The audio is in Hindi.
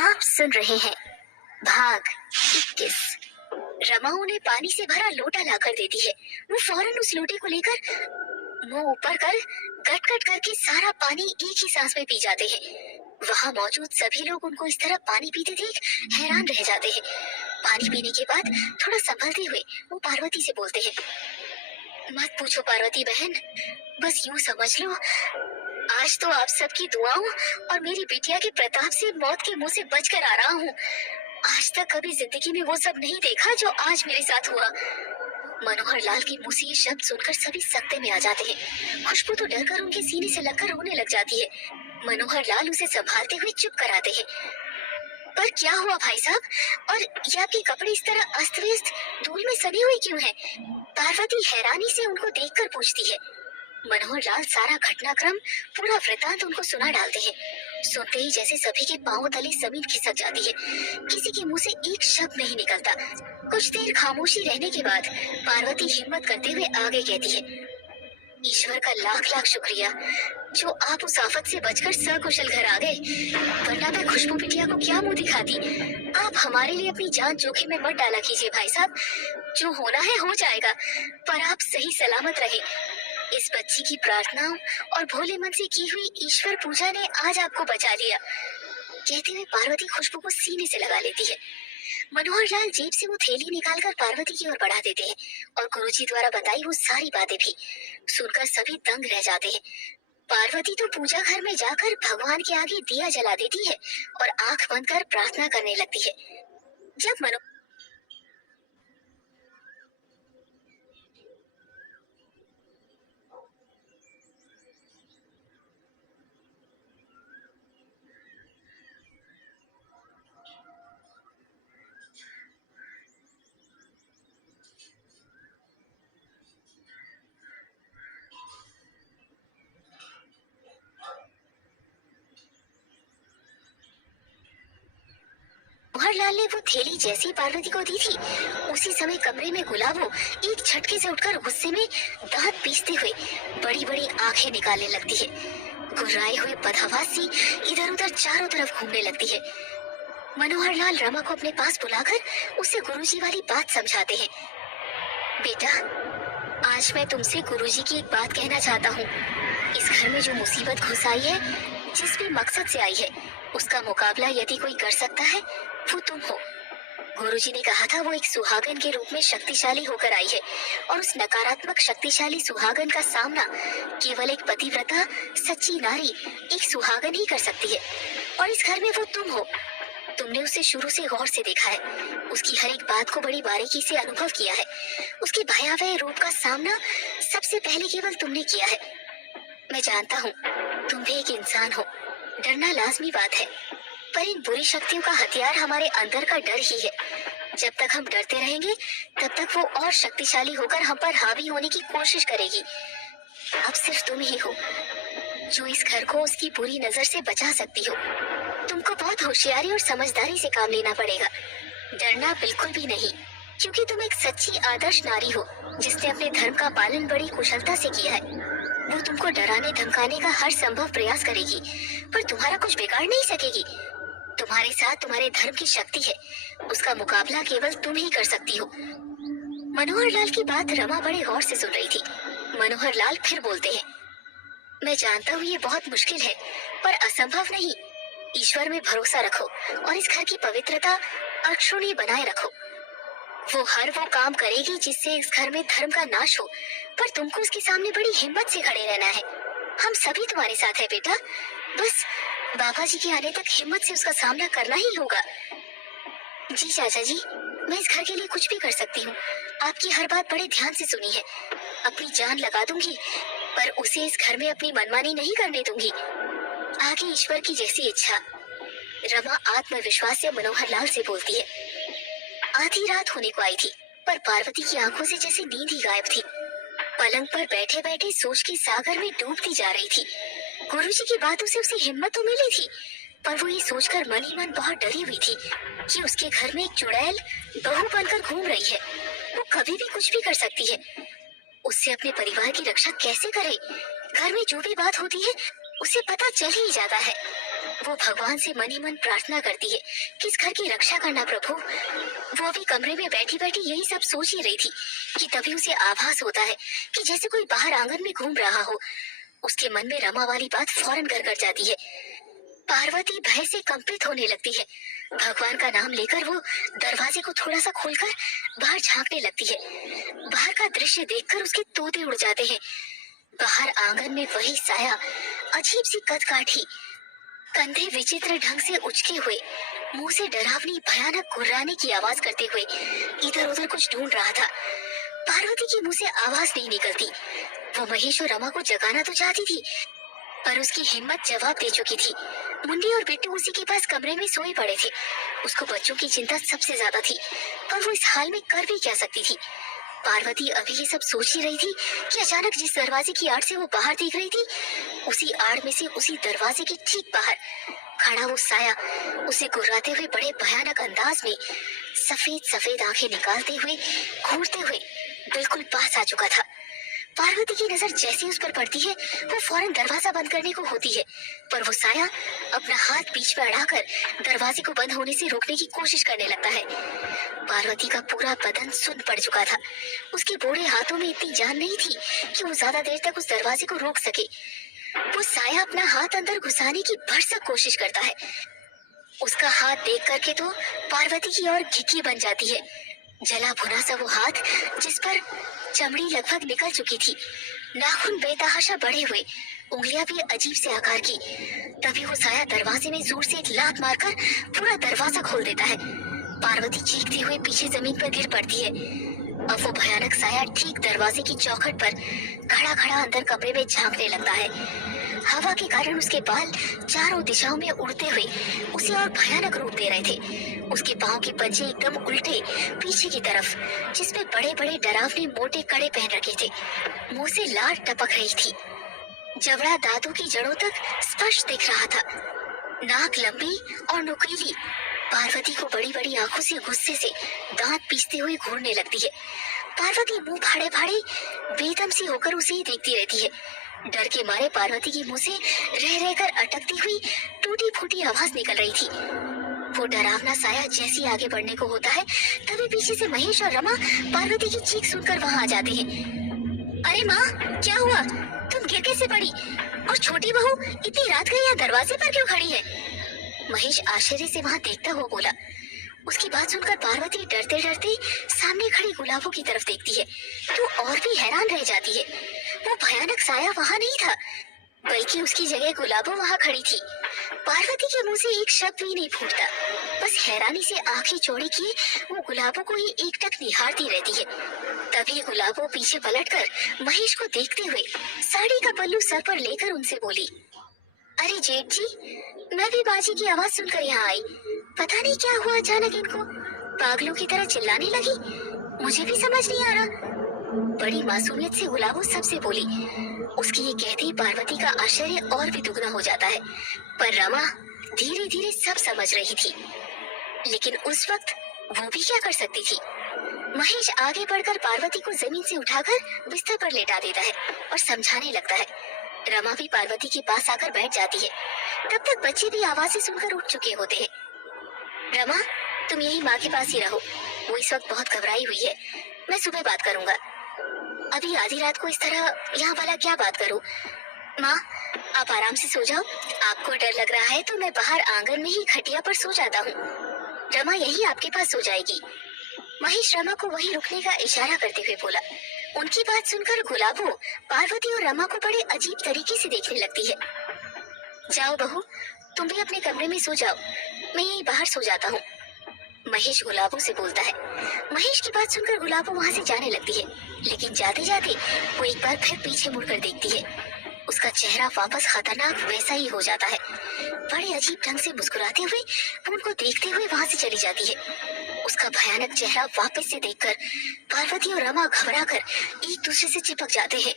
आप सुन रहे हैं भाग 21। रमा उन्हें पानी से भरा लोटा लाकर देती है। वो फौरन उस लोटे को लेकर मुंह ऊपर कर गट गट करके सारा पानी एक ही सांस में पी जाते हैं। वहाँ मौजूद सभी लोग उनको इस तरह पानी पीते देख हैरान रह जाते हैं। पानी पीने के बाद थोड़ा संभलते हुए वो पार्वती से बोलते हैं, मत पूछो पार्वती बहन, बस यूं समझ लो, आज तो आप सबकी दुआओं और मेरी बिटिया के प्रताप से मौत के मुंह से बचकर आ रहा हूँ। आज तक कभी जिंदगी में वो सब नहीं देखा जो आज मेरे साथ हुआ। मनोहर लाल के मुंह से ये शब्द सुनकर सभी सकते में आ जाते हैं। खुशबू तो डरकर उनके सीने से लगकर रोने लग जाती है। मनोहर लाल उसे संभालते हुए चुप कराते हैं। पर क्या हुआ भाई साहब, और ये आपके कपड़े इस तरह अस्त व्यस्त धूल में सने हुए क्यों हैं? पार्वती हैरानी से उनको देखकर पूछती है। मनोहर लाल सारा घटनाक्रम पूरा वृतांत उनको सुना डालते हैं। सुनते ही जैसे सभी के पांव तले जमीन खिसक जाती है। किसी के मुंह से एक शब्द नहीं निकलता। कुछ देर खामोशी रहने के बाद पार्वती हिम्मत करते हुए आगे कहती है, ईश्वर का लाख लाख शुक्रिया जो आप उस आफत से बचकर सकुशल घर आ गए, वरना मैं खुशबू बिटिया को क्या मुंह दिखाती। आप हमारे लिए अपनी जान जोखिम में मत डाला कीजिए भाई साहब, जो होना है हो जाएगा, पर आप सही सलामत रहे। इस बच्ची की प्रार्थनाओं और भोले मन से की हुई ईश्वर पूजा ने आज आपको बचा लिया। कहते हुए पार्वती खुशबू को सीने से लगा लेती है। मनोहर लाल जेब से वो थैली निकालकर पार्वती की ओर बढ़ा देते हैं और गुरुजी द्वारा बताई वो सारी बातें भी सुनकर सभी दंग रह जाते हैं। पार्वती तो पूजा घर में जाकर भगवान के आगे दिया जला देती है और आंख बंद कर प्रार्थना करने लगती है। जब मनो मनोहर लाल ने वो थैली जैसी पार्वती को दी थी, उसी समय कमरे में गुलाबो एक झटके से उठकर गुस्से में दांत पीसते हुए बड़ी बड़ी आंखें निकालने लगती है। गुर्राए हुए बदहवासी इधर उधर चारों तरफ घूमने लगती है। मनोहर लाल रमा को अपने पास बुलाकर उसे गुरुजी वाली बात समझाते हैं। बेटा, आज मैं तुमसे गुरुजी की एक बात कहना चाहता हूँ। इस घर में जो मुसीबत घुस आई है, जिस भी मकसद से आई है, उसका मुकाबला यदि कोई कर सकता है वो तुम हो। गुरुजी ने कहा था वो एक सुहागन के रूप में शक्तिशाली होकर आई है और उस नकारात्मक शक्तिशाली सुहागन का सामना केवल एक पतिव्रता सच्ची नारी एक सुहागन ही कर सकती है, और इस घर में वो तुम हो। तुमने उसे शुरू से गौर से देखा है, उसकी हर एक बात को बड़ी बारीकी से अनुभव किया है। उसके भयावह रूप का सामना सबसे पहले केवल तुमने किया है। मैं जानता हूँ तुम भी एक इंसान हो, डरना लाजमी बात है, पर इन बुरी शक्तियों का हथियार हमारे अंदर का डर ही है। जब तक हम डरते रहेंगे तब तक वो और शक्तिशाली होकर हम पर हावी होने की कोशिश करेगी। अब सिर्फ तुम ही हो जो इस घर को उसकी बुरी नजर से बचा सकती हो। तुमको बहुत होशियारी और समझदारी से काम लेना पड़ेगा, डरना बिल्कुल भी नहीं, क्योंकि तुम एक सच्ची आदर्श नारी हो जिसने अपने धर्म का पालन बड़ी कुशलता से किया है। वो तुमको डराने धमकाने का हर संभव प्रयास करेगी, पर तुम्हारा कुछ बिगाड़ नहीं सकेगी। तुम्हारे साथ तुम्हारे धर्म की शक्ति है, उसका मुकाबला केवल तुम ही कर सकती हो। मनोहर लाल की बात रमा बड़े गौर से सुन रही थी। मनोहर लाल फिर बोलते हैं, मैं जानता हूँ ये बहुत मुश्किल है, पर असंभव नहीं। ईश्वर में भरोसा रखो और इस घर की पवित्रता अक्षुण्ण बनाए रखो। वो काम करेगी जिससे इस घर में धर्म का नाश हो, पर तुमको उसके सामने बड़ी हिम्मत से खड़े रहना है। हम सभी तुम्हारे साथ है बेटा, बस बाबा जी के आने तक हिम्मत से उसका सामना करना ही होगा। जी चाचा जी, मैं इस घर के लिए कुछ भी कर सकती हूँ। आपकी हर बात बड़े ध्यान से सुनी है। अपनी जान लगा दूंगी, पर उसे इस घर में अपनी मनमानी नहीं करने दूंगी। आगे ईश्वर की जैसी इच्छा। रमा आत्मविश्वास से मनोहर लाल से बोलती है। आधी रात होने को आई थी, पर पार्वती की आंखों से जैसे नींद ही गायब थी। पलंग पर बैठे बैठे सोच के सागर में डूबती जा रही थी। गुरुजी की बातों से उसे हिम्मत तो मिली थी, पर वो ये सोचकर मन ही मन बहुत डरी हुई थी कि उसके घर में एक चुड़ैल बहू बनकर घूम रही है। वो कभी भी कुछ भी कर सकती है। उससे अपने परिवार की रक्षा कैसे करे? घर में जो भी बात होती है उसे पता चल ही जाता है। वो भगवान से मन ही मन प्रार्थना करती है कि इस घर की रक्षा करना प्रभु। वो अभी कमरे में बैठी बैठी यही सब सोच ही रही थी कि तभी उसे आभास होता है कि जैसे कोई बाहर आंगन में घूम रहा हो। उसके मन में रमा वाली बात फौरन घर कर जाती है। पार्वती भय से कंपित होने लगती है। भगवान का नाम लेकर वो दरवाजे को थोड़ा सा खोलकर बाहर झांकने लगती है। बाहर का दृश्य देखकर उसके तोते उड़ जाते हैं। बाहर आंगन में वही साया, अजीब सी कद काठी, कंधे विचित्र ढंग से उचके हुए, मुंह से डरावनी भयानक गुर्राने की आवाज करते हुए इधर उधर कुछ ढूंढ रहा था। पार्वती के मुंह से आवाज नहीं निकलती। वो महेश और रमा को जगाना तो चाहती थी, पर उसकी हिम्मत जवाब दे चुकी थी। मुंडी और बिट्टू उसी के पास कमरे में सोए पड़े थे। उसको बच्चों की चिंता सबसे ज्यादा थी, पर वो इस हाल में कर भी क्या सकती थी। पार्वती अभी ये सब सोच ही रही थी कि अचानक जिस दरवाजे की आड़ से वो बाहर देख रही थी, उसी आड़ में से उसी दरवाजे के ठीक बाहर खड़ा वो साया उसे गुर्राते हुए बड़े भयानक अंदाज में सफेद सफेद आंखें निकालते हुए घूरते हुए बिल्कुल पास आ चुका था। पार्वती की नजर जैसे उस पर पड़ती है, वो फौरन दरवाजा बंद करने को होती है, पर वो साया अपना हाथ बीच में अड़ाकर दरवाजे को बंद होने से रोकने की कोशिश करने लगता है। पार्वती का पूरा बदन सुन्न पड़ चुका था। उसके बूढ़े हाथों में इतनी जान नहीं थी कि वो ज्यादा देर तक उस दरवाजे को रोक सके। वो साया अपना हाथ अंदर घुसाने की भरसक कोशिश करता है। उसका हाथ देख करके तो पार्वती की ओर घिकी बन जाती है। जला भुना सा वो हाथ जिस पर चमड़ी लगभग निकल चुकी थी, नाखून बेतहाशा बड़े हुए, उंगलियां भी अजीब से आकार की। तभी वो साया दरवाजे में जोर से एक लात मारकर पूरा दरवाजा खोल देता है। पार्वती चीखती हुई पीछे जमीन पर गिर पड़ती है। अब वो भयानक साया ठीक दरवाजे की चौखट पर खड़ा खड़ा अंदर कमरे में झांकने लगता है। हवा के कारण उसके बाल चारों दिशाओं में उड़ते हुए उसे और भयानक रूप दे रहे थे। उसके पांव के पंजे एकदम उल्टे पीछे की तरफ, जिसमें बड़े बड़े डरावने मोटे कड़े पहन रखे थे। मुंह से लार टपक रही थी। जबड़ा दांतों की जड़ों तक स्पष्ट दिख रहा था। नाक लंबी और नुकीली। पार्वती को बड़ी बड़ी आंखों से गुस्से से दांत पीसते हुए घूरने लगती है। पार्वती मुंह फाड़े फाड़े बेदम सी होकर उसे ही देखती रहती है। डर के मारे पार्वती के मुंह से रह रहकर अटकती हुई टूटी फूटी आवाज निकल रही थी। वो डरावना साया जैसे आगे बढ़ने को होता है, तभी पीछे से महेश और रमा पार्वती की चीख सुनकर वहां आ जाते हैं। अरे माँ, क्या हुआ? तुम गिर कैसे पड़ी? और छोटी बहू इतनी रात को यहाँ दरवाजे पर क्यों खड़ी है? महेश आश्चर्य से वहां देखता हुआ बोला। उसकी बात सुनकर पार्वती डरते डरते सामने खड़ी गुलाबों की तरफ देखती है, तो और भी हैरान रह जाती है। वो भयानक साया वहां नहीं था, बल्कि उसकी जगह गुलाबों वहां खड़ी थी। पार्वती के मुंह से एक शब्द भी नहीं फूटता, बस हैरानी से आंखें चौड़ी किए वो गुलाबों को ही एकटक निहारती रहती है। तभी गुलाबों पीछे पलटकर महेश को देखते हुए साड़ी का पल्लू सर पर लेकर उनसे बोली, अरे जेठ जी, मैं भी बाजी की आवाज सुनकर यहाँ आई। पता नहीं क्या हुआ अचानक इनको, पागलों की तरह चिल्लाने लगी। मुझे भी समझ नहीं आ रहा। बड़ी मासूमियत से गुलाबो सबसे बोली। उसकी ये कहते ही पार्वती का आश्चर्य और भी दुगना हो जाता है, पर रमा धीरे धीरे सब समझ रही थी। लेकिन उस वक्त वो भी क्या कर सकती थी। महेश आगे बढ़कर पार्वती को जमीन से उठाकर बिस्तर पर लेटा देता है और समझाने लगता है। रमा भी पार्वती के पास आकर बैठ जाती है। तब तक बच्चे भी आवाजें सुनकर उठ चुके होते हैं। रमा, तुम यही माँ के पास ही रहो, वो इस वक्त बहुत घबराई हुई है। मैं सुबह बात करूंगा। अभी आधी रात को इस तरह यहाँ वाला क्या बात करूं? माँ, आप आराम से सो जाओ। आपको डर लग रहा है तो मैं बाहर आंगन में ही खटिया पर सो जाता हूँ। रमा यही आपके पास सो जाएगी। महेश रमा को वही रुकने का इशारा करते हुए बोला। उनकी बात सुनकर गुलाबो पार्वती और रमा को बड़े अजीब तरीके से देखने लगती है। जाओ बहू, तुम भी अपने कमरे में सो जाओ, मैं यहीं बाहर सो जाता हूँ। महेश गुलाबो से बोलता है। महेश की बात सुनकर गुलाबो वहाँ से जाने लगती है, लेकिन जाते जाते वो एक बार फिर पीछे मुड़कर देखती है। उसका चेहरा वापस खतरनाक वैसा ही हो जाता है। बड़े अजीब ढंग से मुस्कुराते हुए वो उनको देखते हुए वहाँ से चली जाती है। उसका भयानक चेहरा वापस से देखकर पार्वती और रमा घबराकर एक दूसरे से चिपक जाते हैं।